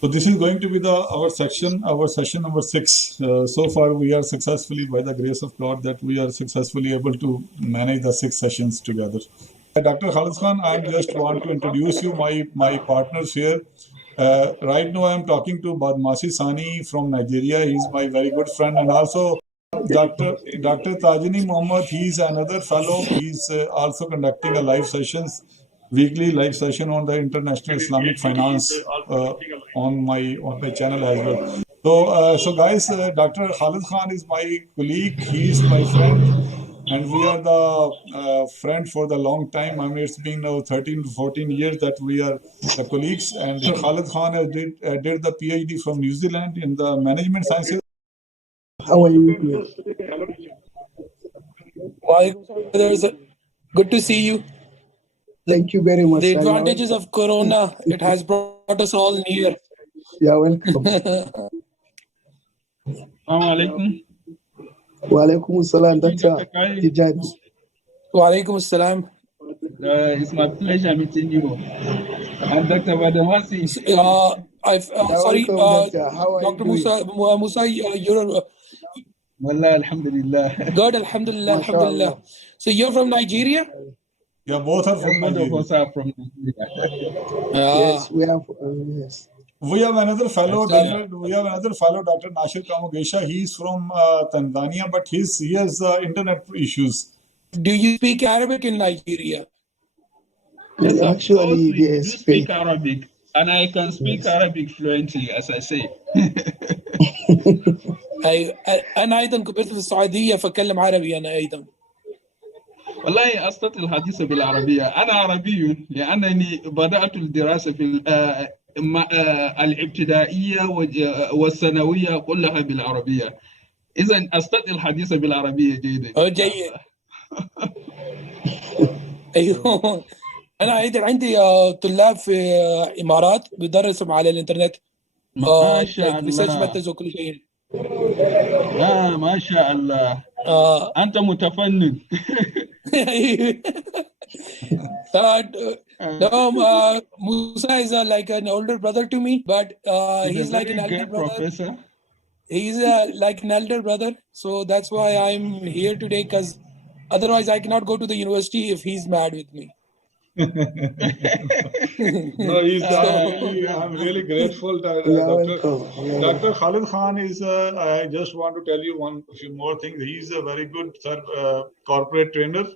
So this is going to be our session number 6. So far, we are successfully, by the grace of God, that we are successfully able to manage the 6 sessions together. Dr. Khalid Khan, I just want to introduce you my partners here. Right now, I am talking to Badmasi Sani from Nigeria. He's my very good friend, and also Dr. Tajini Mohammed. He's another fellow. He's also conducting a weekly live session on the International Islamic Finance on my channel as well. So guys, Dr. Khalid Khan is my colleague. He's my friend, and we are the friend for the long time. I mean, it's been now 13 to 14 years that we are the colleagues. And Khalid Khan did the PhD from New Zealand in the management sciences. How are you? Good to see you. Thank you very much. The advantages of Corona, it has brought us all near. Yeah, welcome. Assalamu alaikum. Wa alaikum assalam, Dr. Tijani. Wa alaikum assalam. It's my pleasure meeting you. And Dr. Badmasi. Sorry, Dr. Musa, you're... Wallah, alhamdulillah. Good, alhamdulillah. So you're from Nigeria? Yeah, both are from Nigeria. Both are from Nigeria. Yes, we have. Yes. We have another fellow, Dr. Nashir Kamugesha. He's from Tanzania, but he has internet issues. Do you speak Arabic in Nigeria? Yes, Actually, I yes. speak Arabic, and I can speak Arabic fluently, as I say. أنا أيضا كبرت في السعودية فأتكلم عربي أنا أيضا. والله أستطيع الحديث بالعربية. أنا عربي لأنني بدأت الدراسة في الابتدائية والثانوية كلها بالعربية. إذن أستطيع الحديث بالعربية جيدا. جيد. أيوه. أنا أيضا عندي طلاب في إمارات بيدرسوا على الإنترنت. ما شاء الله. وكل شيء. ما شاء الله. أنت متفنن. No, Musa is like an older brother to me, but he's like an elder brother. Professor. He's like an elder brother, so that's why I'm here today. Because otherwise, I cannot go to the university if he's mad with me. No, I'm really grateful that Dr. Khalid Khan is. I just want to tell you a few more things. He's a very good corporate trainer,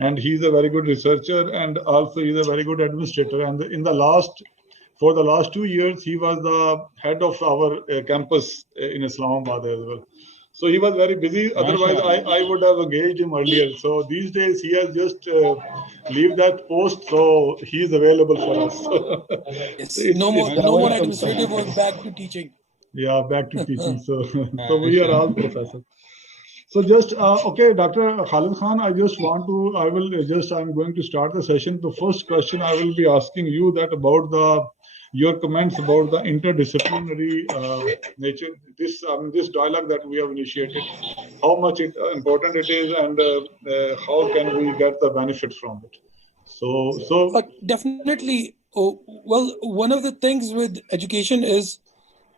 and he's a very good researcher, and also he's a very good administrator. And for the last 2 years, he was the head of our campus in Islamabad as well. So he was very busy. Otherwise, I would have engaged him earlier. So these days, he has just leave that post. So he is available for us. Yes. No more administrative work, back to teaching. Yeah, back to teaching. So we are all professors. So just, okay, Dr. Khalid Khan, I'm going to start the session. The first question I will be asking you that about your comments about the interdisciplinary nature, this dialogue that we have initiated, how much important it is, and how can we get the benefit from it? So definitely. Well, one of the things with education is,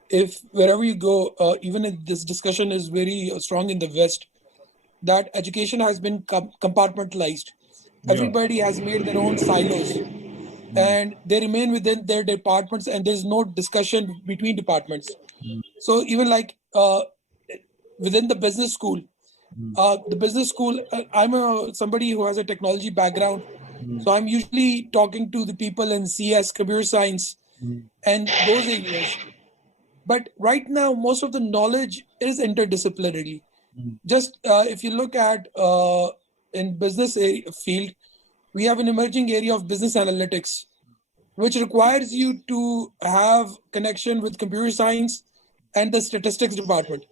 if wherever you go, even if this discussion is very strong in the West, that education has been compartmentalized. Yeah. Everybody has made their own silos. And they remain within their departments, and there's no discussion between departments. So even like within the business school, I'm somebody who has a technology background. So I'm usually talking to the people in CS, computer science, and those areas. But right now, most of the knowledge is interdisciplinary. Just if you look at in business field, we have an emerging area of business analytics, which requires you to have connection with computer science and the statistics department.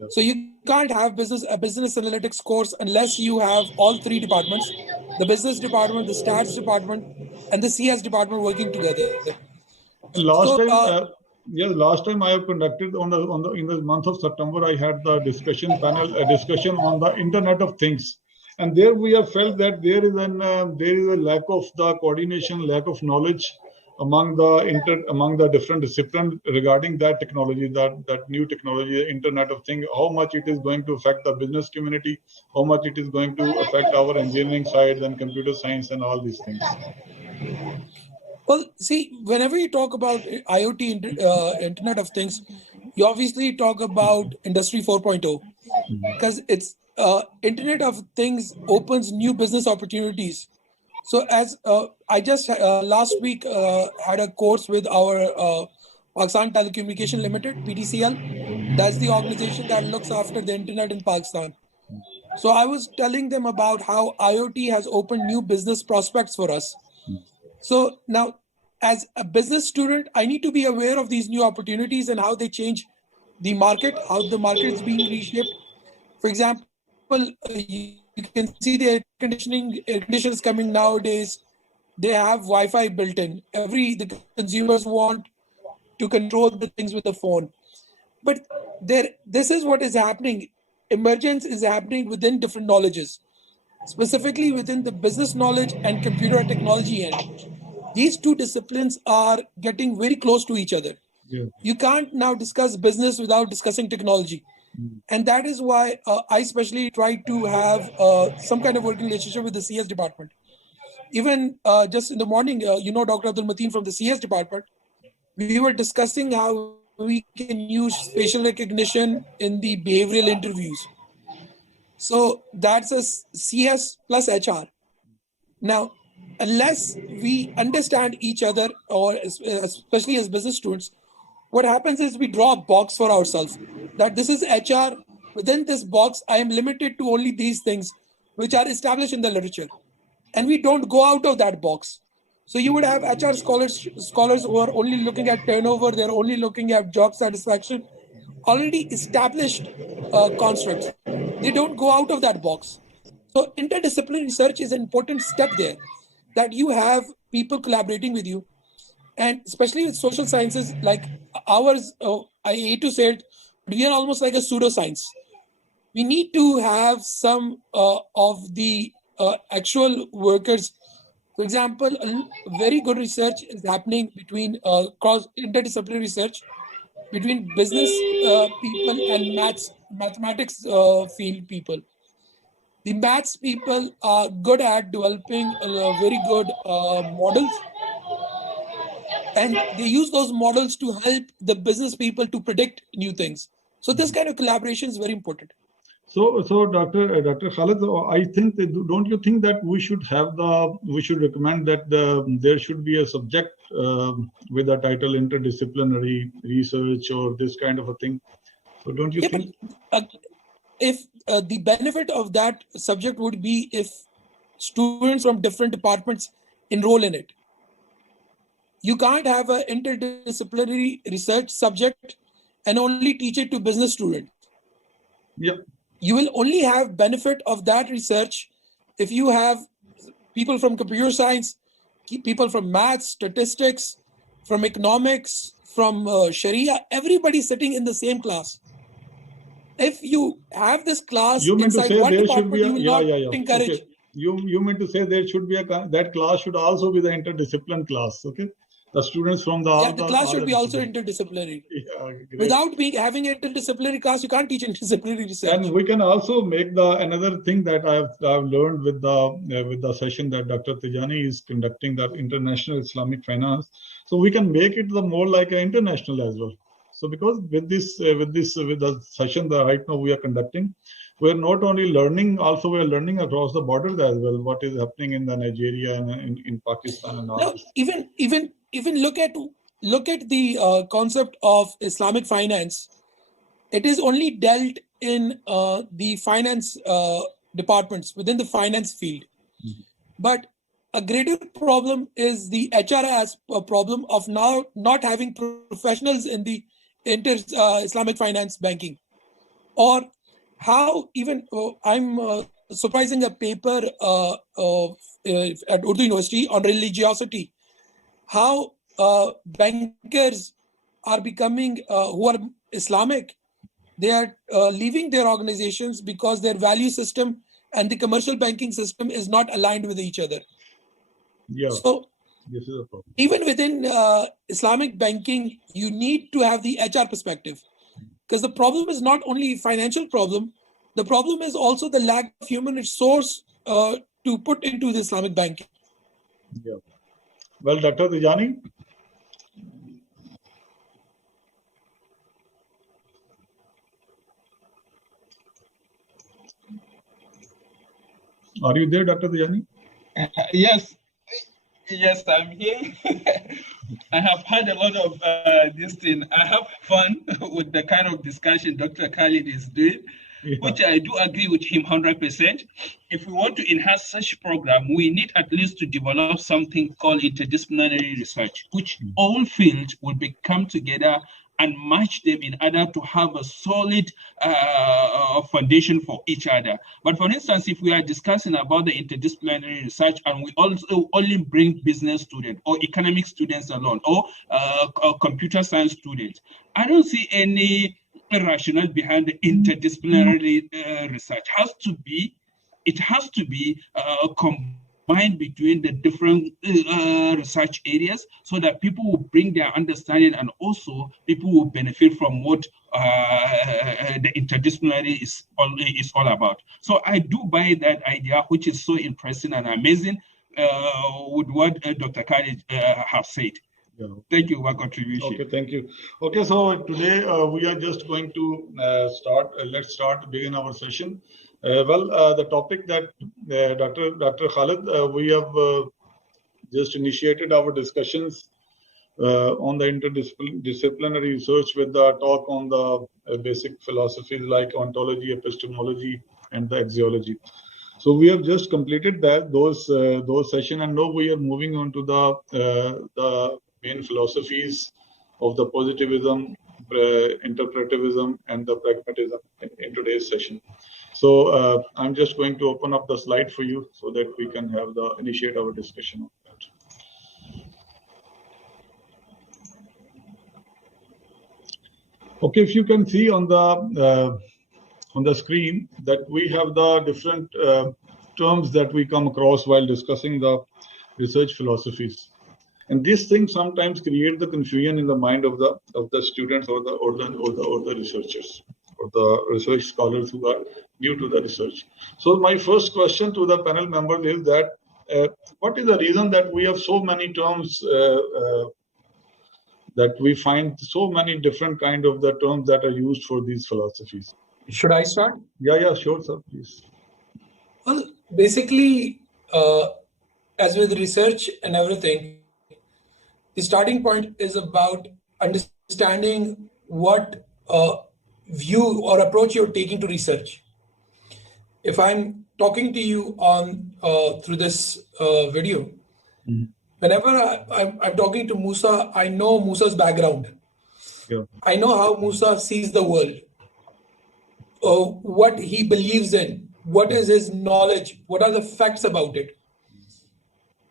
Yep. So you can't have a business analytics course unless you have all 3 departments, the business department, the stats department, and the CS department working together. Last time I have conducted in the month of September, I had the discussion on the Internet of Things. And there we have felt that there is a lack of the coordination, lack of knowledge among the different disciplines regarding that technology, that new technology, Internet of Things, how much it is going to affect the business community, how much it is going to affect our engineering side and computer science and all these things. Well, see, whenever you talk about IoT, Internet of Things, you obviously talk about Industry 4.0, because it's Internet of Things opens new business opportunities. So as I just last week had a course with our Pakistan Telecommunication Limited, PTCL. That's the organization that looks after the internet in Pakistan. So I was telling them about how IoT has opened new business prospects for us. So now, as a business student, I need to be aware of these new opportunities and how they change the market, how the market is being reshaped. For example, you can see the air conditioners coming nowadays. They have Wi-Fi built in. The consumers want to control the things with the phone. But this is what is happening. Emergence is happening within different knowledges, specifically within the business knowledge and computer technology end. These two disciplines are getting very close to each other. Yeah. You can't now discuss business without discussing technology. And that is why I especially try to have some kind of working relationship with the CS department. Even just in the morning, Dr. Abdul Mateen from the CS department, we were discussing how we can use facial recognition in the behavioral interviews. So that's a CS plus HR. Now, unless we understand each other, or especially as business students, what happens is we draw a box for ourselves that this is HR. Within this box, I am limited to only these things which are established in the literature. And we don't go out of that box. So you would have HR scholars who are only looking at turnover, they're only looking at job satisfaction, already established constructs. They don't go out of that box. So interdisciplinary research is an important step there, that you have people collaborating with you. And especially with social sciences like ours, I hate to say it, but we are almost like a pseudoscience. We need to have some of the actual workers. For example, a very good research is happening between interdisciplinary research between business people and mathematics field people. The maths people are good at developing very good models, and they use those models to help the business people to predict new things. So this kind of collaboration is very important. So Dr. Khalid, I think don't you think that we should recommend that there should be a subject with the title interdisciplinary research or this kind of a thing? So don't you think? But, if the benefit of that subject would be if students from different departments enroll in it. You can't have an interdisciplinary research subject and only teach it to business students. Yeah. You will only have benefit of that research if you have people from computer science, people from maths, statistics, from economics, from Sharia, everybody sitting in the same class. If you have this class you mean inside to say one there should department, be a, you will not encourage. Okay. You mean to say there should be that class should also be the interdiscipline class, okay? The students from the class should be also interdisciplinary. Yeah, without having an interdisciplinary class, you can't teach interdisciplinary research. And we can also make another thing that I've learned with the session that Dr. Tijani is conducting, that international Islamic finance. So we can make it more like an international as well. So because with the session that right now we are conducting, we're not only learning, also we're learning across the borders as well, what is happening in the Nigeria and in Pakistan and all. Now, even look at the concept of Islamic finance. It is only dealt in the finance departments within the finance field. Mm-hmm. But a greater problem is the HRS problem of now not having professionals in the Islamic finance banking. Or how even I'm supervising a paper at Urdu University on religiosity. How bankers are becoming, who are Islamic, they are leaving their organizations because their value system and the commercial banking system is not aligned with each other. Yeah. So This is a problem. Even within Islamic banking, you need to have the HR perspective, because the problem is not only financial problem. The problem is also the lack of human resource to put into the Islamic banking. Yeah. Well, Dr. Tijani? Are you there, Dr. Tijani? Yes, I'm here. I have had a lot of this thing. I have fun with the kind of discussion Dr. Khalid is doing, which I do agree with him 100%. If we want to enhance such program, we need at least to develop something called interdisciplinary research, which all fields will come together and match them in order to have a solid foundation for each other. But for instance, if we are discussing about the interdisciplinary research and we also only bring business students or economic students alone or computer science students, I don't see any rationale behind the interdisciplinary research. It has to be combined between the different research areas so that people will bring their understanding and also people will benefit from what the interdisciplinary is all about. So I do buy that idea, which is so interesting and amazing with what Dr. Khalid have said. Yeah. Thank you for your contribution. Okay, thank you. Okay, so today we are just going to begin our session. The topic that Dr. Khalid, we have just initiated our discussions on the interdisciplinary research with the talk on the basic philosophies like ontology, epistemology, and the axiology. So we have just completed those sessions, and now we are moving on to the main philosophies of the positivism, interpretivism, and the pragmatism in today's session. So I'm just going to open up the slide for you so that we can initiate our discussion on that. Okay, if you can see on the screen that we have the different terms that we come across while discussing the research philosophies. And this thing sometimes create the confusion in the mind of the students or the researchers or the research scholars who are new to the research. So my first question to the panel members is that what is the reason that we have so many terms that we find so many different kind of the terms that are used for these philosophies? Should I start? Yeah, sure, sir, please. Well, basically, as with research and everything, the starting point is about understanding what view or approach you're taking to research. If I'm talking to you on through this video, whenever I'm talking to Musa, I know Musa's background. Yeah. I know how Musa sees the world, what he believes in, what is his knowledge, what are the facts about it.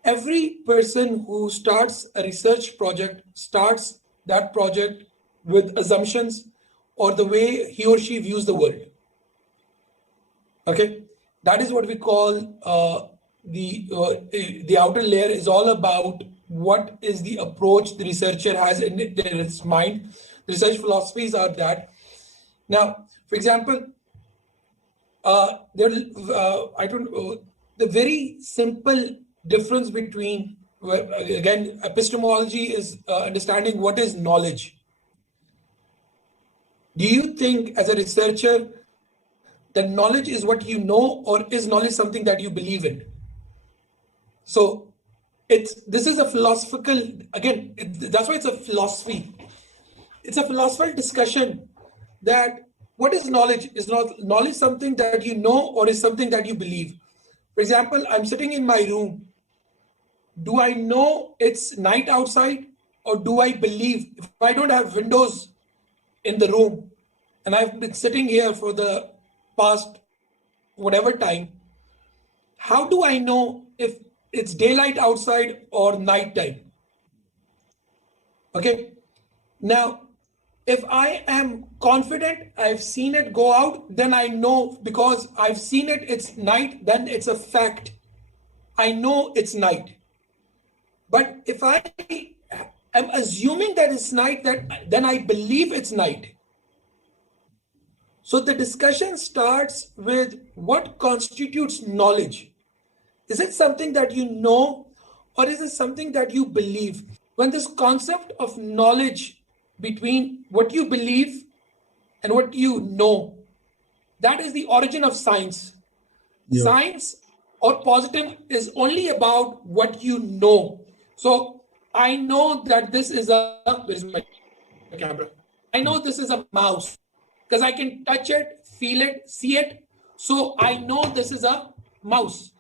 Every person who starts a research project starts that project with assumptions or the way he or she views the world. Okay, that is what we call the outer layer is all about what is the approach the researcher has in its mind. The research philosophies are that. Now, for example, the very simple difference between, again, epistemology is understanding what is knowledge. Do you think as a researcher that knowledge is what you know, or is knowledge something that you believe in? So this is a philosophical, again, that's why it's a philosophy. It's a philosophical discussion that what is knowledge? Is knowledge something that you know or is something that you believe? For example, I'm sitting in my room. Do I know it's night outside, or do I believe if I don't have windows in the room and I've been sitting here for the past whatever time, how do I know if it's daylight outside or nighttime? Okay. Now, if I am confident I've seen it go out, then I know because I've seen it, it's night, then it's a fact. I know it's night. But if I am assuming that it's night, then I believe it's night. So the discussion starts with what constitutes knowledge. Is it something that you know, or is it something that you believe? When this concept of knowledge between what you believe and what you know, that is the origin of science. Yeah. Science or positive is only about what you know. So I know that this is where's my camera? I know this is a mouse because I can touch it, feel it, see it. So I know this is a mouse.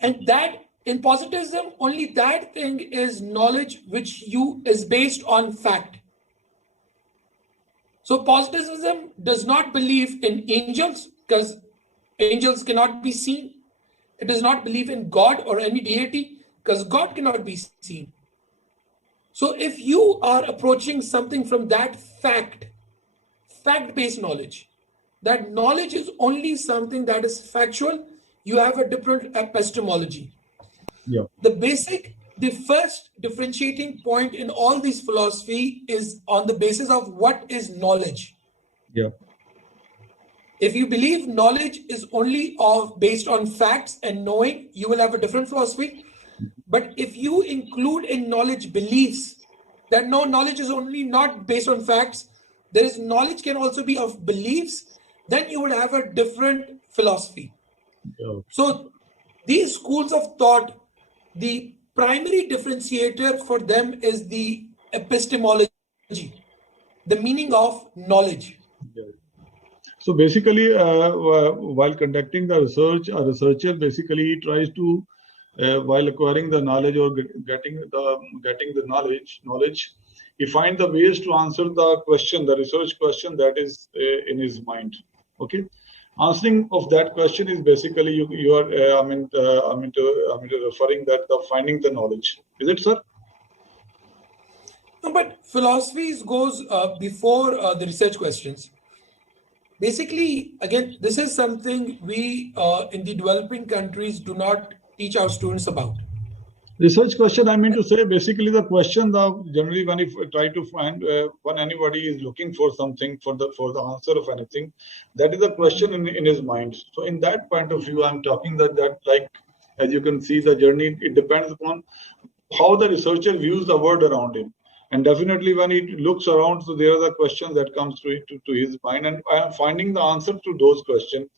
And that in positivism, only that thing is knowledge which is based on fact. So positivism does not believe in angels because angels cannot be seen. It does not believe in God or any deity because God cannot be seen. So if you are approaching something from that fact-based knowledge, that knowledge is only something that is factual, you have a different epistemology. Yeah. The first differentiating point in all these philosophy is on the basis of what is knowledge. Yeah. If you believe knowledge is only based on facts and knowing, you will have a different philosophy. But if you include in knowledge beliefs, that no, knowledge is only not based on facts, there is knowledge can also be of beliefs, then you would have a different philosophy. Yeah. So these schools of thought, the primary differentiator for them is the epistemology, the meaning of knowledge. Yeah. So basically, while conducting the research, a researcher basically tries to, while acquiring the knowledge or getting the knowledge, he finds the ways to answer the question, the research question that is in his mind. Okay, answering of that question is basically you are referring that the finding the knowledge. Is it, sir? No, but philosophies goes before the research questions. Basically, again, this is something we in the developing countries do not teach our students about. Research question, I mean to say, basically the question generally when you try to find when anybody is looking for something for the answer of anything, that is a question in his mind. So in that point of view, I'm talking that like as you can see the journey, it depends upon how the researcher views the world around him. And definitely when he looks around, so there are the questions that comes to his mind, and I am finding the answer to those questions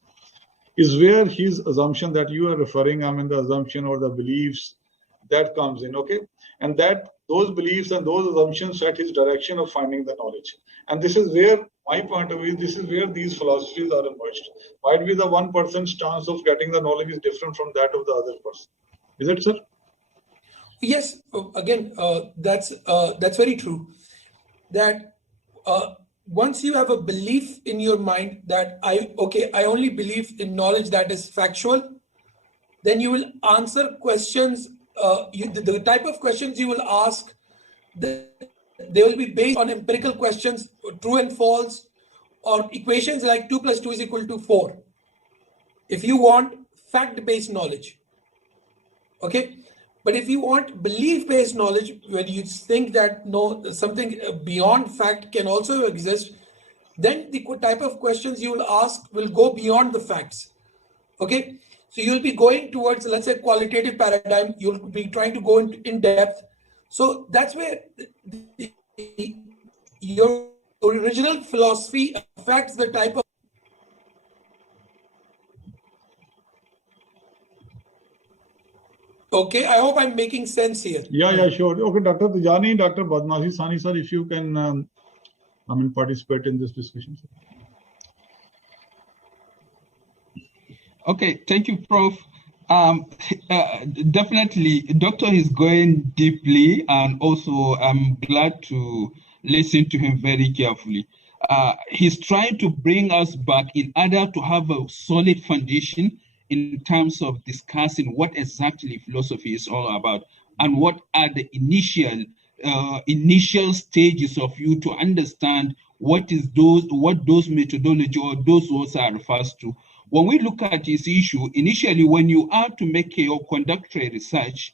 is where his assumption that you are referring, the assumption or the beliefs that comes in, okay? And that those beliefs and those assumptions set his direction of finding the knowledge. And this is where my point of view, this is where these philosophies are emerged. Might be the one person's chance of getting the knowledge is different from that of the other person. Is it, sir? Yes, again, that's very true. That once you have a belief in your mind that I only believe in knowledge that is factual, then you will answer questions. The type of questions you will ask, they will be based on empirical questions, true and false, or equations like 2 + 2 = 4. If you want fact-based knowledge, okay. But if you want belief-based knowledge, where you think that no, something beyond fact can also exist, then the type of questions you will ask will go beyond the facts. Okay, so you'll be going towards, let's say, qualitative paradigm. You'll be trying to go in depth. So that's where your original philosophy affects the type of. Okay, I hope I'm making sense here. Yeah, sure. Okay, Dr. Tijani, Dr. Badmasi Sani, sir, if you can, participate in this discussion. Okay, thank you, Prof. Definitely, Doctor is going deeply, and also I'm glad to listen to him very carefully. He's trying to bring us back in order to have a solid foundation in terms of discussing what exactly philosophy is all about, and what are the initial stages of you to understand what those methodology or those words are refers to. When we look at this issue, initially, when you are to make or conduct a research,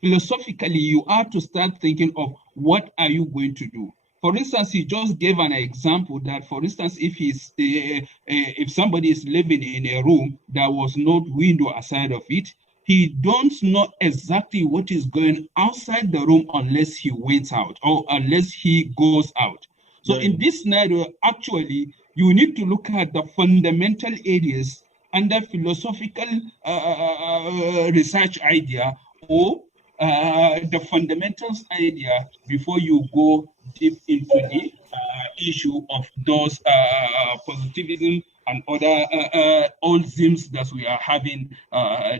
philosophically, you have to start thinking of what are you going to do. For instance, he just gave an example that, for instance, if somebody is living in a room that was no window aside of it, he don't know exactly what is going outside the room unless he went out or unless he goes out. So in this scenario, actually, you need to look at the fundamental areas under philosophical research idea or the fundamentals idea before you go deep into the issue of those positivism and other old themes that we are having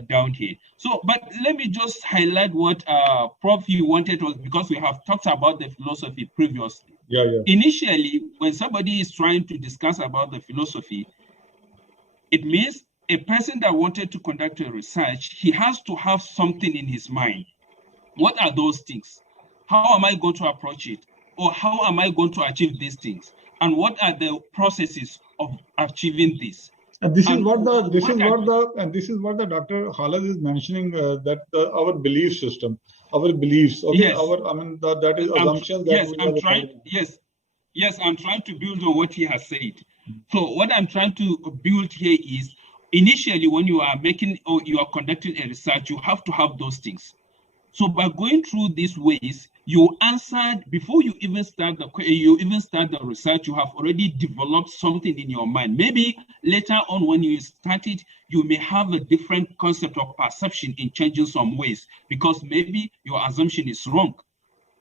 down here. So, but let me just highlight what Prof. you wanted was, because we have talked about the philosophy previously. Initially, when somebody is trying to discuss about the philosophy, it means a person that wanted to conduct a research, he has to have something in his mind. What are those things? How am I going to approach it? Or how am I going to achieve these things? And what are the processes of achieving this? And this is what the Dr. Khalid is mentioning, that our belief system, our beliefs, okay, that is assumption that I'm trying to build on what he has said. So what I'm trying to build here is, initially when you are making or you are conducting a research, you have to have those things. So by going through these ways, you answered before you even start the research, you have already developed something in your mind. Maybe later on when you start it, you may have a different concept of perception in changing some ways, because maybe your assumption is wrong.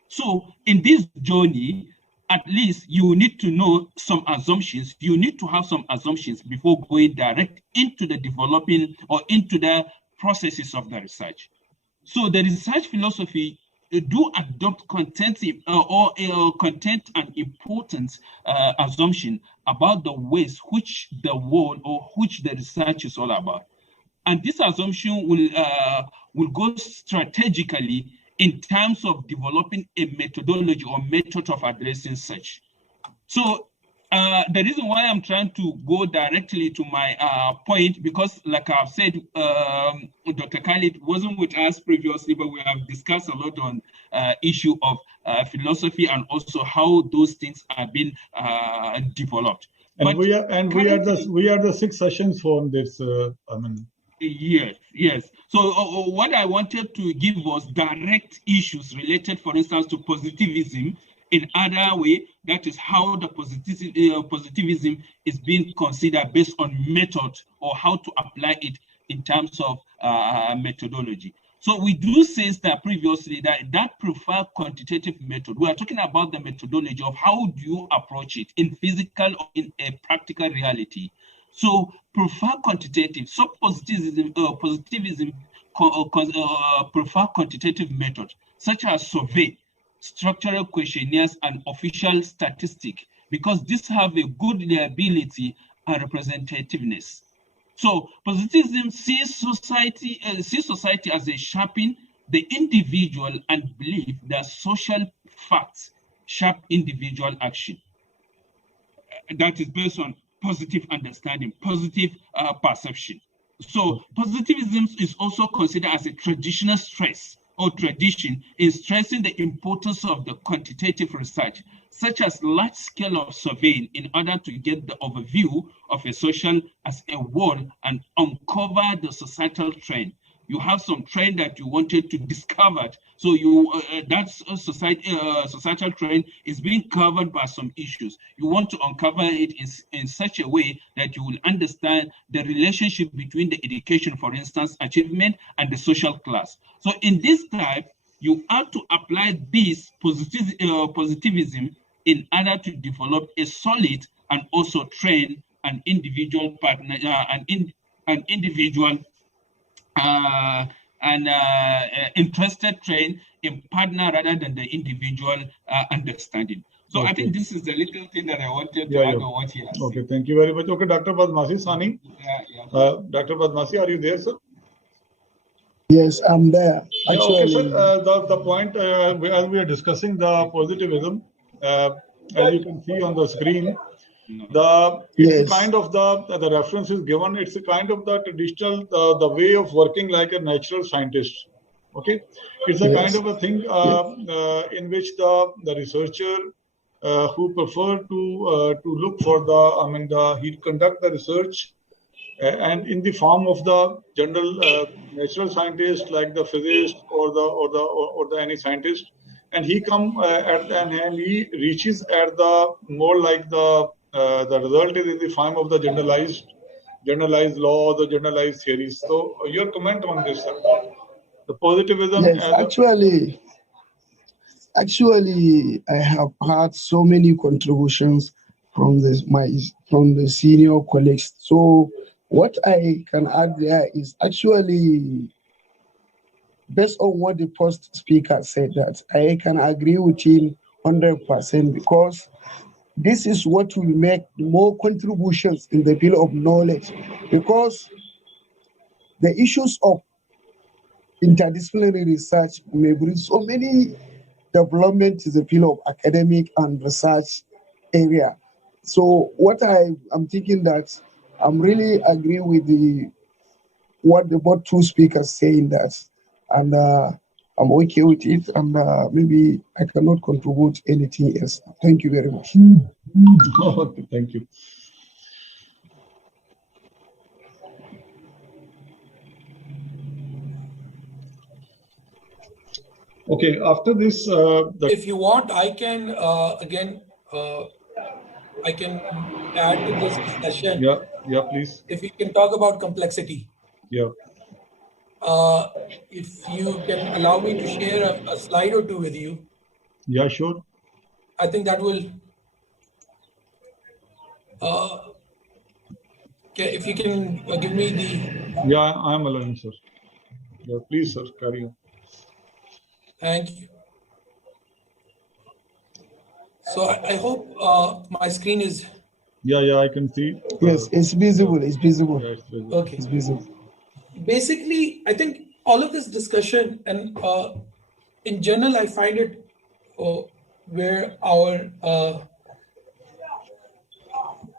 So in this journey, at least you need to know some assumptions. You need to have some assumptions before going direct into the developing or into the processes of the research. So the research philosophy do adopt content content and importance assumption about the ways which the world or which the research is all about. And this assumption will go strategically in terms of developing a methodology or method of addressing such. So the reason why I'm trying to go directly to my point, because like I've said, Dr. Khalid wasn't with us previously, but we have discussed a lot on issue of philosophy and also how those things are being developed. And we are the 6 sessions for this. Yes. So what I wanted to give was direct issues related, for instance, to positivism. In other way, that is how the positivism is being considered based on method, or how to apply it in terms of methodology. So we do say that previously that prefer quantitative method. We are talking about the methodology of how do you approach it in physical or in a practical reality. So prefer quantitative. So positivism prefer quantitative method, such as survey, structural questionnaires, and official statistics, because these have a good reliability and representativeness. So positivism sees society as a shaping the individual and believe that social facts shape individual action. That is based on positive understanding, positive perception. So positivism is also considered as a traditional stress or tradition in stressing the importance of the quantitative research, such as large scale of surveying, in order to get the overview of a social as a whole and uncover the societal trend. You have some trend that you wanted to discover, so that societal trend is being covered by some issues. You want to uncover it in such a way that you will understand the relationship between the education, for instance, achievement, and the social class. So in this type, you have to apply this positivism in order to develop a solid and also train an individual partner, an individual interested train in partner rather than the individual understanding. So I think this is the little thing that I wanted to add on what he has. Okay, thank you very much. Okay, Dr. Badmasi, Sani. Dr. Badmasi, are you there, sir? Yes, I'm there. Actually, okay, sir. The point, as we are discussing the positivism, as you can see on the screen, it's kind of the reference is given. It's a kind of the traditional the way of working like a natural scientist. Okay, it's a Yes. kind of a thing in which the researcher who prefer to look for he conduct the research and in the form of the general natural scientist like the physicist or the any scientist, and he come and he reaches at the more like the result is in the form of the generalized law, the generalized theories. So your comment on this, sir? The positivism. Yes, actually, I have had so many contributions from the senior colleagues. So what I can add there is actually based on what the first speaker said, that I can agree with him 100% because this is what will make more contributions in the field of knowledge, because the issues of interdisciplinary research may bring so many development to the field of academic and research area. So what I'm thinking that I'm really agree with what the both two speakers saying that, and I'm okay with it, and maybe I cannot contribute anything else. Thank you very much. Okay, thank you. Okay, after this, if you want, I can again, I can add to this discussion. Yeah, please. If we can talk about complexity. Yeah. If you can allow me to share a slide or two with you. Yeah, sure. I think that will. If you can give me the. Yeah, I am allowing, sir. Yeah, please, sir, carry on. Thank you. So I hope my screen is. Yeah, I can see. Yes, it's visible. It's visible. Yeah, it's visible. Okay. It's visible. Basically, I think all of this discussion and in general, I find it where our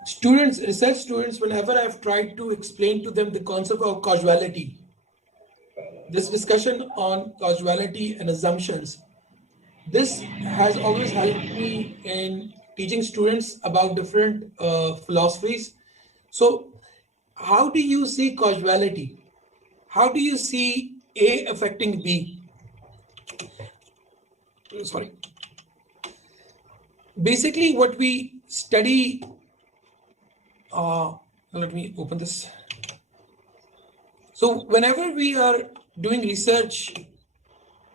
research students, whenever I've tried to explain to them the concept of causality, this discussion on causality and assumptions, this has always helped me in teaching students about different philosophies. So how do you see causality? How do you see A affecting B? Sorry. Basically, what we study, let me open this. So whenever we are doing research,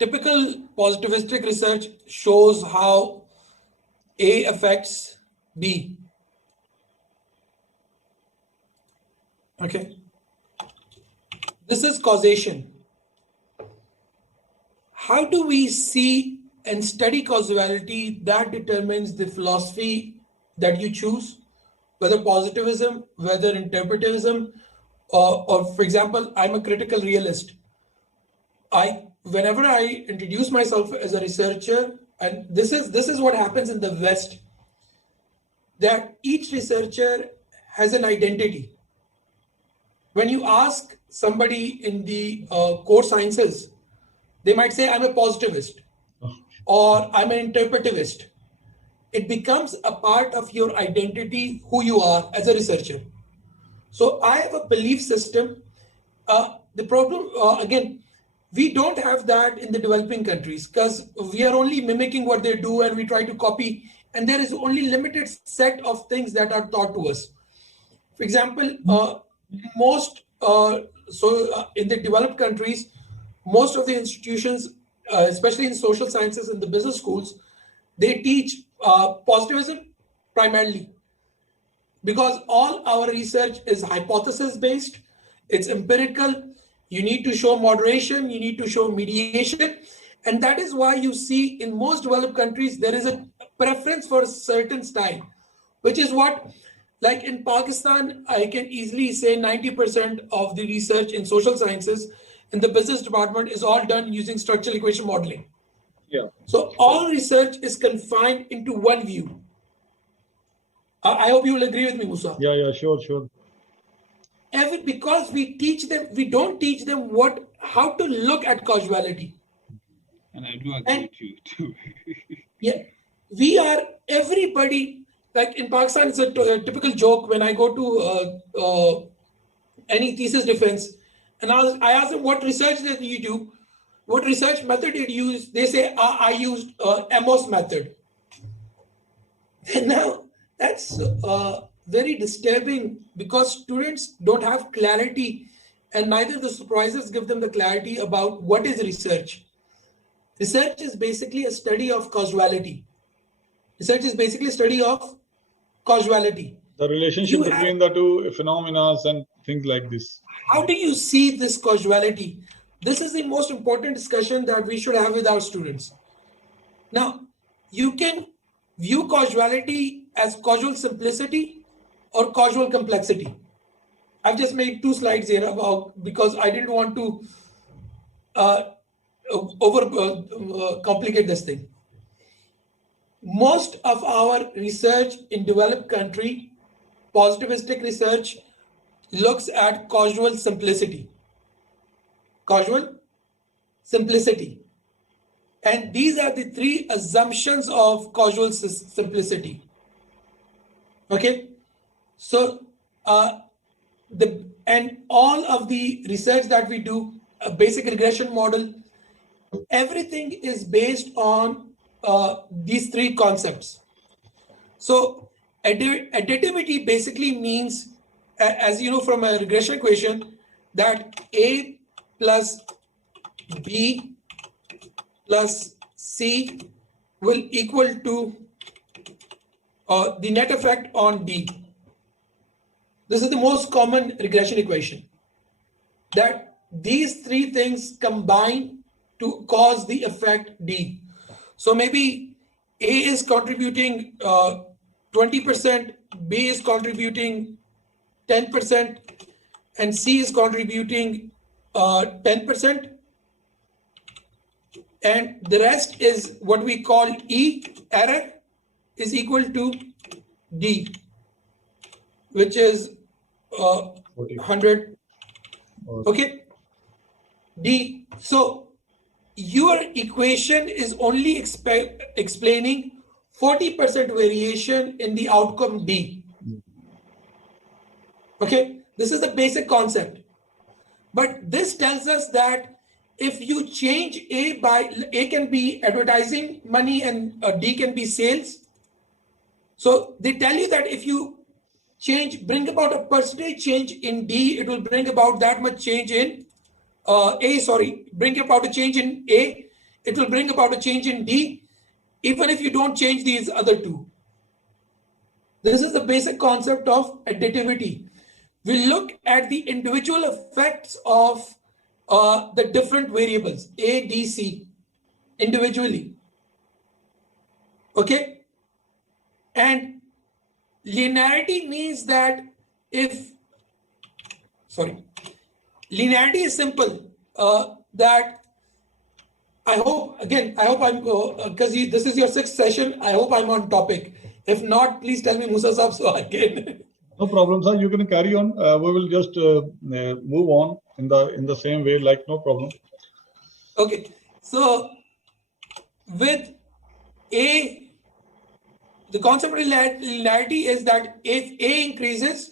typical positivistic research shows how A affects B. Okay. This is causation. How do we see and study causality? That determines the philosophy that you choose, whether positivism, whether interpretivism, or for example, I'm a critical realist. Whenever I introduce myself as a researcher, and this is what happens in the West, that each researcher has an identity. When you ask somebody in the core sciences, they might say, I'm a positivist or I'm an interpretivist. It becomes a part of your identity, who you are as a researcher. So I have a belief system. The problem, again, we don't have that in the developing countries because we are only mimicking what they do and we try to copy. And there is only limited set of things that are taught to us. For example, in the developed countries, most of the institutions, especially in social sciences and the business schools, they teach positivism primarily, because all our research is hypothesis based, it's empirical. You need to show moderation, you need to show mediation, and that is why you see in most developed countries there is a preference for a certain style, which is what, like in Pakistan, I can easily say 90% of the research in social sciences in the business department is all done using structural equation modeling. Yeah. So all research is confined into one view. I hope you will agree with me, Musa. Yeah, sure. Because we don't teach them what how to look at causality. And I do agree with you too. Yeah, we are everybody. Like in Pakistan, it's a typical joke when I go to any thesis defense, and I ask them what research did you do, what research method did you use. They say I used Amos method. And now that's very disturbing because students don't have clarity, and neither the supervisors give them the clarity about what is research. Research is basically a study of causality. Research is basically a study of causality. The relationship between the two phenomena and things like this. How do you see this causality? This is the most important discussion that we should have with our students. Now, you can view causality as causal simplicity or causal complexity. I've just made 2 slides here because I didn't want to complicate this thing. Most of our research in developed country, positivistic research, looks at causal simplicity. Causal simplicity. And these are the 3 assumptions of causal simplicity. Okay? So, and all of the research that we do, a basic regression model, everything is based on these 3 concepts. So, additivity basically means, as you know from a regression equation, that A plus B plus C will equal to the net effect on D. This is the most common regression equation, that these 3 things combine to cause the effect D. So maybe A is contributing 20%, B is contributing 10%, and C is contributing 10%. And the rest is what we call E, error, is equal to D, which is 100. Okay, D. So your equation is only explaining 40% variation in the outcome D. Okay, this is the basic concept. But this tells us that if you change A by, A can be advertising money and D can be sales. So they tell you that if you bring about a percentage change in D, it will bring about that much change in bring about a change in A, it will bring about a change in D, even if you don't change these other 2. This is the basic concept of additivity. We look at the individual effects of the different variables, A, D, C, individually. Okay? And linearity means that linearity is simple, that I hope I'm, because this is your 6th session, I hope I'm on topic. If not, please tell me, Musa Saab, so I can. No problem, sir. You can carry on. We will just move on in the same way, like no problem. Okay. So with A, the concept of linearity is that if A increases,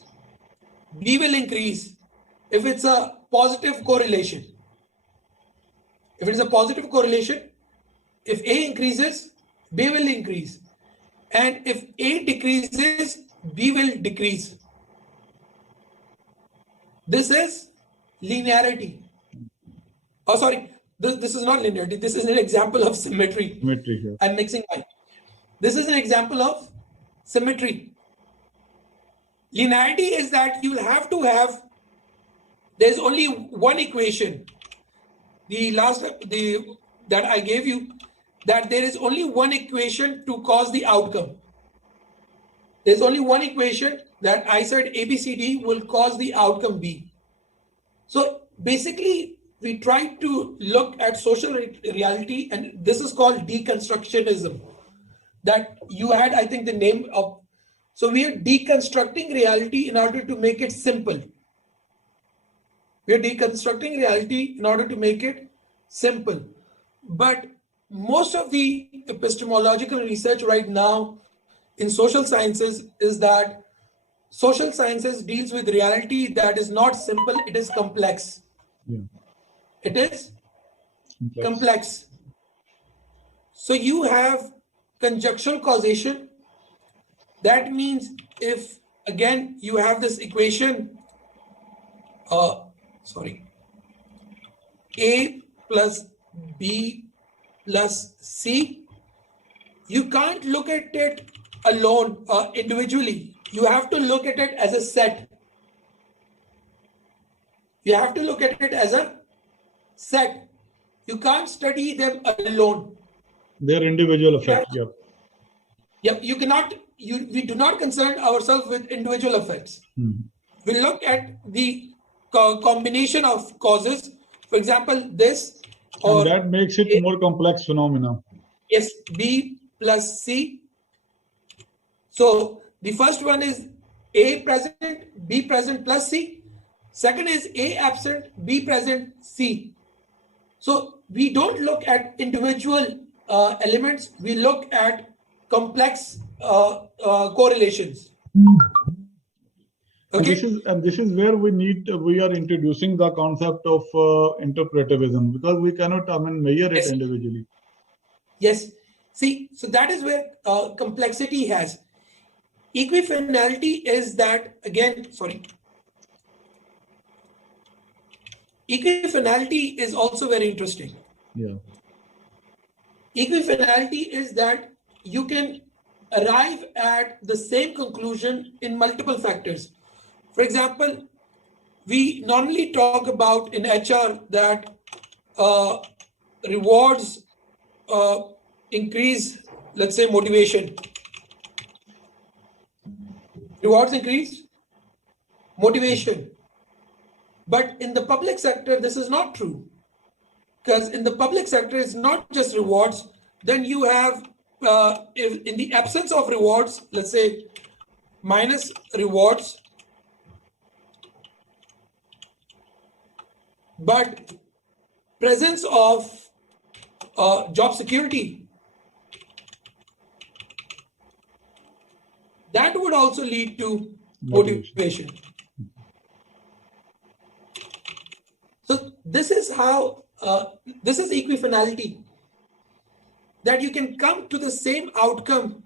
B will increase if it's a positive correlation. If it is a positive correlation, if A increases, B will increase. And if A decreases, B will decrease. This is linearity. Oh, sorry, this is not linearity. This is an example of symmetry. Symmetry here. I'm mixing mine. This is an example of symmetry. Linearity is that you'll have to have, there's only one equation. That I gave you, that there is only one equation to cause the outcome. There's only one equation that I said ABCD will cause the outcome B. So basically, we try to look at social reality, and this is called deconstructionism. That you had, I think, the name of. So we are deconstructing reality in order to make it simple. We are deconstructing reality in order to make it simple. But most of the epistemological research right now in social sciences is that social sciences deals with reality that is not simple, it is complex. Yeah. It is complex. So you have conjectural causation. That means if, again, you have this equation, A plus B plus C, you can't look at it alone, individually. You have to look at it as a set. You have to look at it as a set. You can't study them alone. Their individual effect, yeah. Yep, you cannot, we do not concern ourselves with individual effects. We look at the combination of causes. For example, this, or and that makes it more complex phenomena. Yes, B plus C. So the first one is A present, B present plus C. Second is A absent, B present, C. So we don't look at individual elements, we look at complex correlations. Okay. And this is where we are introducing the concept of interpretivism, because we cannot measure it individually. Yes. See, so that is where complexity has. Equifinality is that, again, Equifinality is also very interesting. Yeah. Equifinality is that you can arrive at the same conclusion in multiple factors. For example, we normally talk about in HR that rewards increase, let's say, motivation. Rewards increase motivation. But in the public sector, this is not true. Because in the public sector, it's not just rewards. Then you have, if in the absence of rewards, let's say minus rewards, but presence of job security, that would also lead to motivation. So this is how, this is equifinality, that you can come to the same outcome.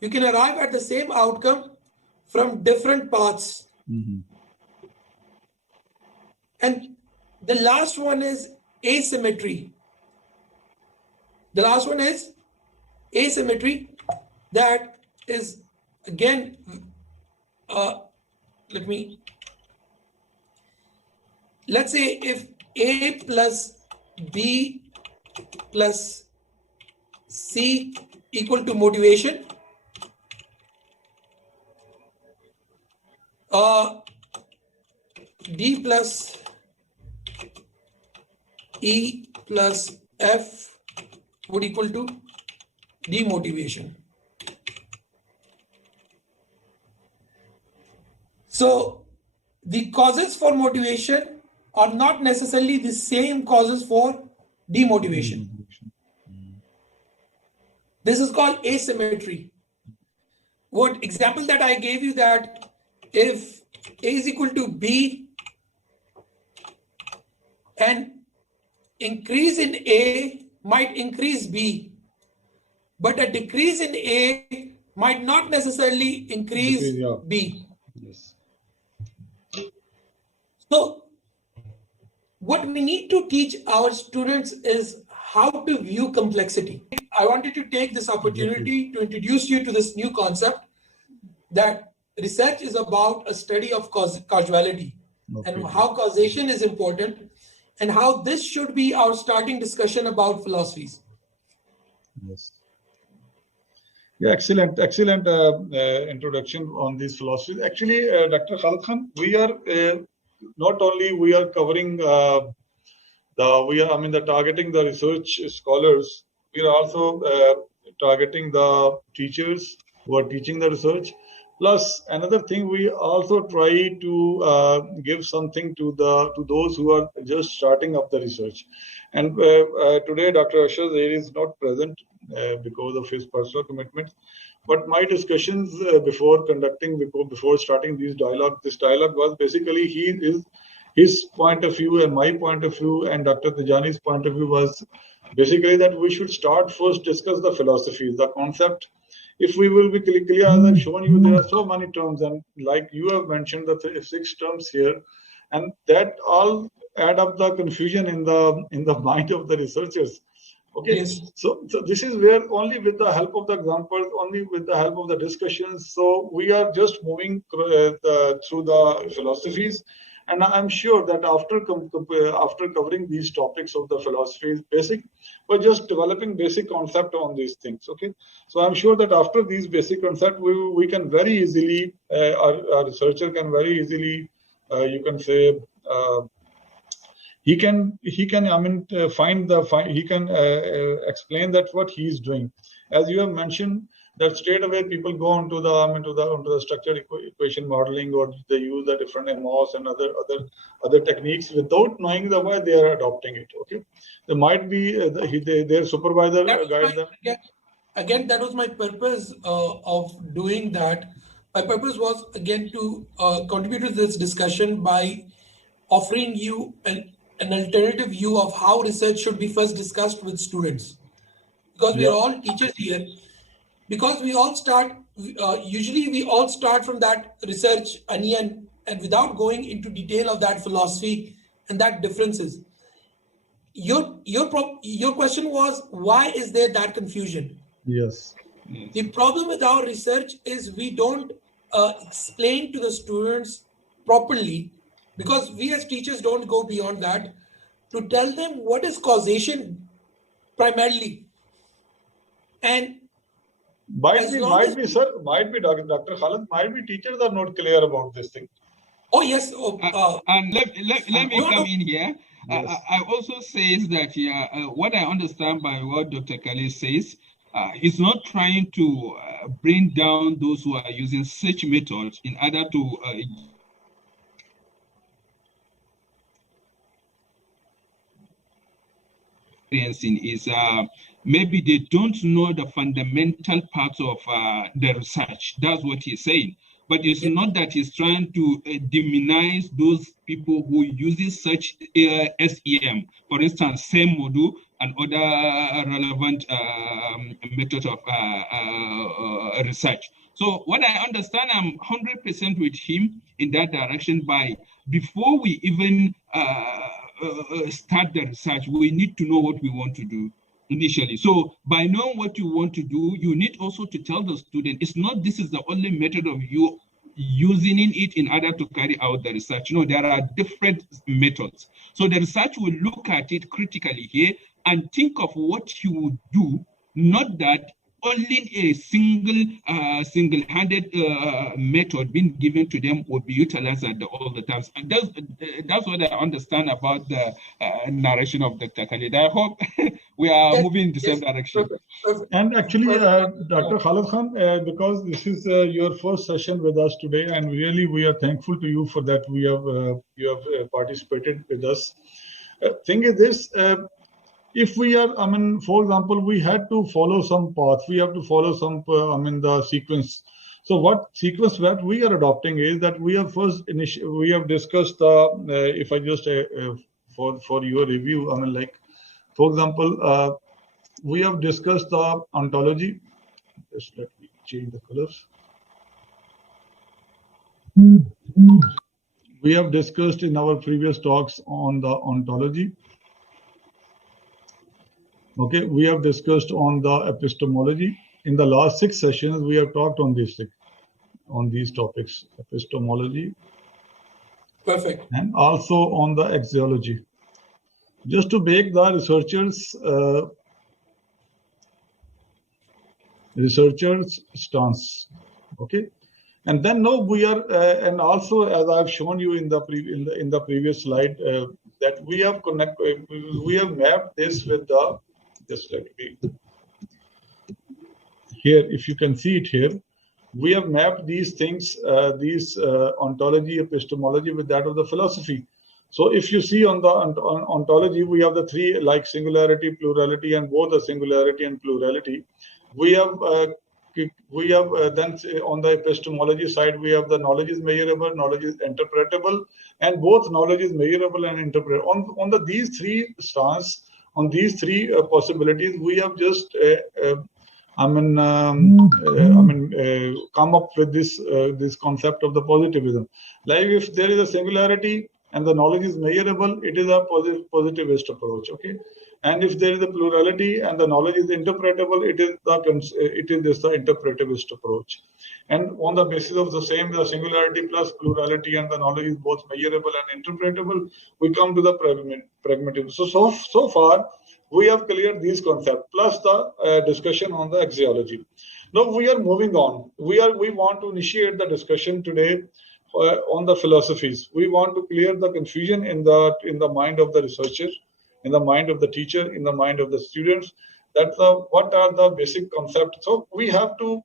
You can arrive at the same outcome from different paths. And the last one is asymmetry. The last one is asymmetry. That is, again, let's say if A plus B plus C equal to motivation, D plus E plus F would equal to demotivation. So the causes for motivation are not necessarily the same causes for demotivation. This is called asymmetry. What example that I gave you, that if A is equal to B and increase in A might increase B, but a decrease in A might not necessarily increase B. Yes. So what we need to teach our students is how to view complexity. I wanted to take this opportunity to introduce you to this new concept, that research is about a study of causality and how causation is important, and how this should be our starting discussion about philosophies. Yes. Yeah, excellent introduction on these philosophies. Actually, Dr. Khalid Khan, we are not only we are covering targeting the research scholars. We are also targeting the teachers who are teaching the research. Plus, another thing, we also try to give something to those who are just starting up the research. And today, Dr. Asher is not present because of his personal commitments. But my discussions before starting this dialogue was basically his point of view and my point of view and Dr. Tijani's point of view was basically that we should start first discuss the philosophies, the concept. If we will be clear, as I've shown you, there are so many terms, and like you have mentioned the 6 terms here, and that all add up the confusion in the mind of the researchers. Okay, Yes. so this is where only with the help of the examples, only with the help of the discussions, so we are just moving through the philosophies. And I'm sure that after covering these topics of the philosophies, we're just developing basic concept on these things. Okay, so I'm sure that after these basic concepts, we can very easily, our researcher can very easily, you can say, he can explain that what he is doing. As you have mentioned, that straight away people go onto the structured equation modeling, or they use the different MOS and other techniques without knowing why they are adopting it. Okay, there might be their supervisor guide them. Again, that was my purpose of doing that. My purpose was again to contribute to this discussion by offering you an alternative view of how research should be first discussed with students, because we are all teachers here. Because we all start, usually we all start from that research onion and without going into detail of that philosophy and that differences. Your question was, why is there that confusion? Yes. The problem with our research is we don't explain to the students properly, because we as teachers don't go beyond that to tell them what is causation primarily. And might be Dr. Khalid, might be teachers are not clear about this thing. Oh yes. And let me come in here. Yes. I also says that what I understand by what Dr. Khalid says, he's not trying to bring down those who are using such methods in order to is maybe they don't know the fundamental parts of the research. That's what he's saying. But it's not that he's trying to demonize those people who uses such SEM, for instance, same module and other relevant methods of research. So what I understand, I'm 100% with him in that direction. Before we even start the research, we need to know what we want to do initially. So by knowing what you want to do, you need also to tell the student, it's not this is the only method of you using it in order to carry out the research. No, there are different methods. So the research will look at it critically here and think of what you would do, not that only a single-handed method being given to them would be utilized at all the times. And that's what I understand about the narration of Dr. Khalid. I hope we are moving in the same direction. Perfect. And actually, Dr. Khalid Khan, because this is your first session with us today, and really we are thankful to you for that. You have participated with us. Thing is this. If we are, for example, we had to follow some path. We have to follow some, the sequence. So what sequence that we are adopting is that we have we have discussed if I just for your review, for example, we have discussed the ontology. Just let me change the colors. We have discussed in our previous talks on the ontology. Okay, we have discussed on the epistemology. In the last 6 sessions, we have talked on these topics: epistemology. Perfect. And also on the axiology. Just to make the researchers' stance. Okay, and then now we are, and also as I've shown you in the previous slide, that we have mapped this with the. Just let me here, if you can see it here, we have mapped these things, ontology, epistemology with that of the philosophy. So if you see on the ontology, we have the three, like singularity, plurality, and both the singularity and plurality. We have then on the epistemology side, we have the knowledge is measurable, knowledge is interpretable, and both knowledge is measurable and interpretable. On these three strands, on these three possibilities, we have just come up with this concept of the positivism. Like if there is a singularity and the knowledge is measurable, it is a positivist approach. Okay. And if there is a plurality and the knowledge is interpretable, it is the interpretivist approach. And on the basis of the same, the singularity plus plurality and the knowledge is both measurable and interpretable, we come to the pragmatism. So far, we have cleared these concepts plus the discussion on the axiology. Now we are moving on. We want to initiate the discussion today on the philosophies. We want to clear the confusion in the mind of the researcher, in the mind of the teacher, in the mind of the students, that what are the basic concepts. So we have to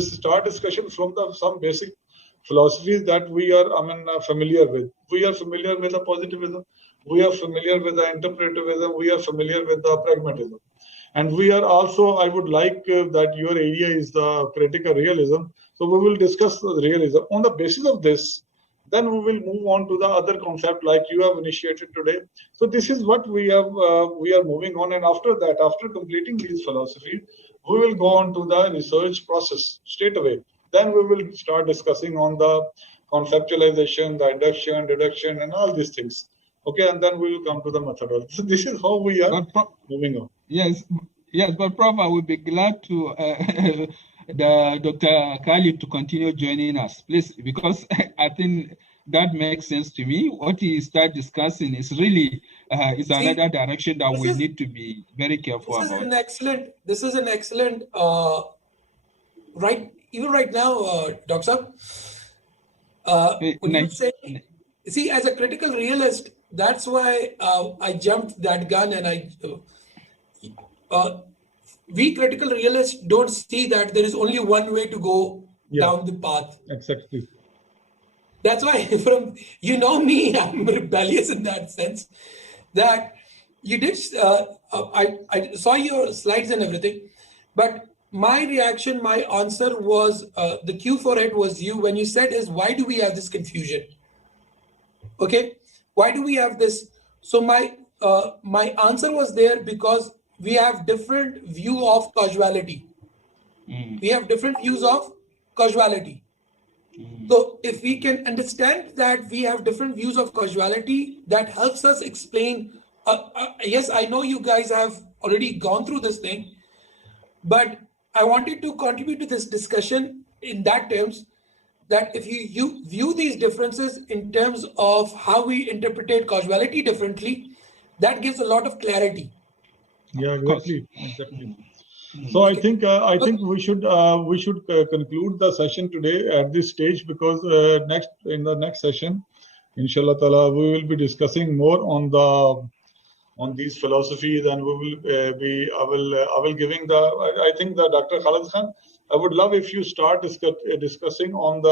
start discussion from some basic philosophies that we are familiar with. We are familiar with the positivism. We are familiar with the interpretivism. We are familiar with the pragmatism. And we are also, I would like that your area is the critical realism. So we will discuss the realism. On the basis of this, then we will move on to the other concept like you have initiated today. So this is what we are moving on. And after that, after completing these philosophies, we will go on to the research process straight away. Then we will start discussing on the conceptualization, the induction, deduction, and all these things. Okay, and then we will come to the methodology. So this is how we are moving on. Yes, but Prof, I would be glad to Dr. Khalid to continue joining us, please, because I think that makes sense to me. What he start discussing is really another direction that we need to be very careful about. This is an excellent even right now, Doctor. See, as a critical realist, that's why I jumped that gun, and we critical realists don't see that there is only one way to go down the path. Exactly. That's why me, I'm rebellious in that sense. That you did, I saw your slides and everything, but my reaction, my answer was, the cue for it was when you said is, why do we have this confusion? Okay, why do we have this? So my answer was there because we have different view of causality. We have different views of causality. So if we can understand that we have different views of causality, that helps us explain. Yes, I know you guys have already gone through this thing, but I wanted to contribute to this discussion in that terms, that if you view these differences in terms of how we interpret causality differently, that gives a lot of clarity. Yeah, exactly. So I think we should conclude the session today at this stage, because in the next session, inshallah ta'ala, we will be discussing more on these philosophies, and we will I will giving I think the Dr. Khalid Khan, I would love if you start discussing on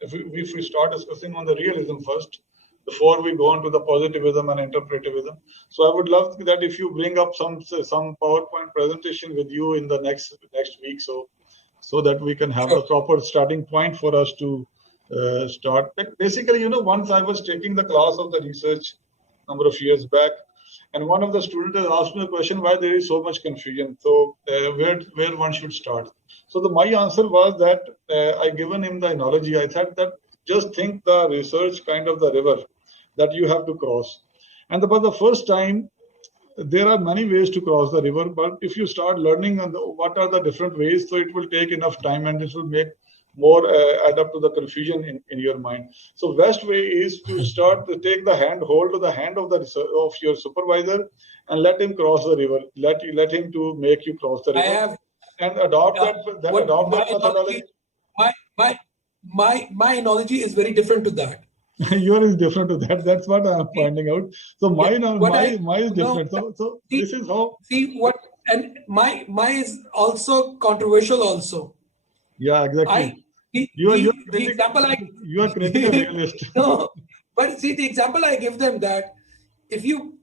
if we start discussing on the realism first, before we go on to the positivism and interpretivism. So I would love that if you bring up some PowerPoint presentation with you in the next week, so that we can have a proper starting point for us to start. Basically, once I was taking the class of the research number of years back, and one of the students asked me a question, why there is so much confusion. So where one should start. So my answer was that I given him the analogy. I said that just think the research kind of the river that you have to cross. And for the first time, there are many ways to cross the river, but if you start learning what are the different ways, so it will take enough time and it will make more add up to the confusion in your mind. So best way is to start to take the hand, hold the hand of your supervisor and let him cross the river. Let him to make you cross the river. And adopt that methodology. My analogy is very different to that. Yours is different to that. That's what I'm finding out. So mine is different. So this is how. And my is also controversial also. Yeah, exactly. You are the example you are critical realist. No, but see, the example I give them that if you,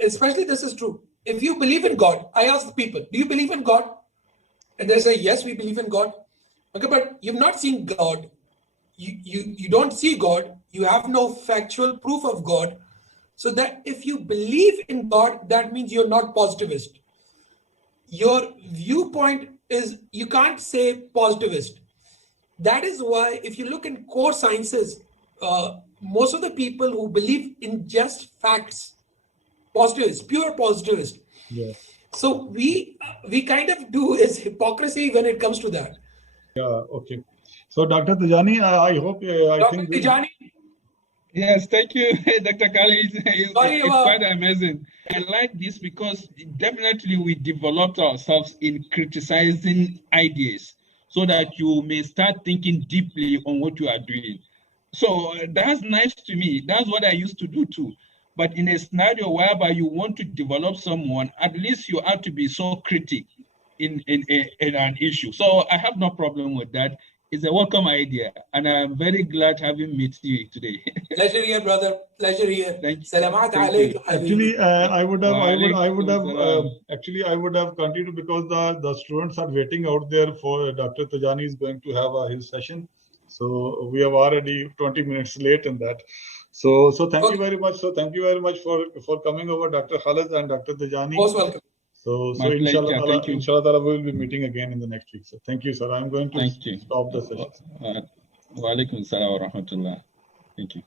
especially this is true, if you believe in God, I ask the people, do you believe in God? And they say, yes, we believe in God. Okay, but you've not seen God. You don't see God. You have no factual proof of God. So that if you believe in God, that means you're not positivist. Your viewpoint is, you can't say positivist. That is why if you look in core sciences, most of the people who believe in just facts, positivist, pure positivist. Yeah. So we kind of do is hypocrisy when it comes to that. Yeah. Okay. So Dr. Tijani, I hope I Dr. think Tijani, Yes, thank you, Dr. Khalid. Sorry It's about- quite amazing. I like this because definitely we developed ourselves in criticizing ideas so that you may start thinking deeply on what you are doing. So that's nice to me. That's what I used to do too. But in a scenario whereby you want to develop someone, at least you have to be so critical in an issue. So I have no problem with that. It's a welcome idea, and I'm very glad having met you today. Pleasure here, brother. Pleasure here. Thank you. Salamat Thank alayk, you. actually, I would have Waalaikumsalam. actually I would have continued because the students are waiting out there for Dr. Tajani is going to have his session. So we have already 20 minutes late in that. So thank you very much. So thank you very much for coming over, Dr. Khalid and Dr. Tajani. Most welcome. So My pleasure. inshallah, Thank you. inshallah, we will be meeting again in the next week. So thank you, sir. I'm going to Thank you. stop the session. Wa alaikum salam wa rahmatullah. Thank you.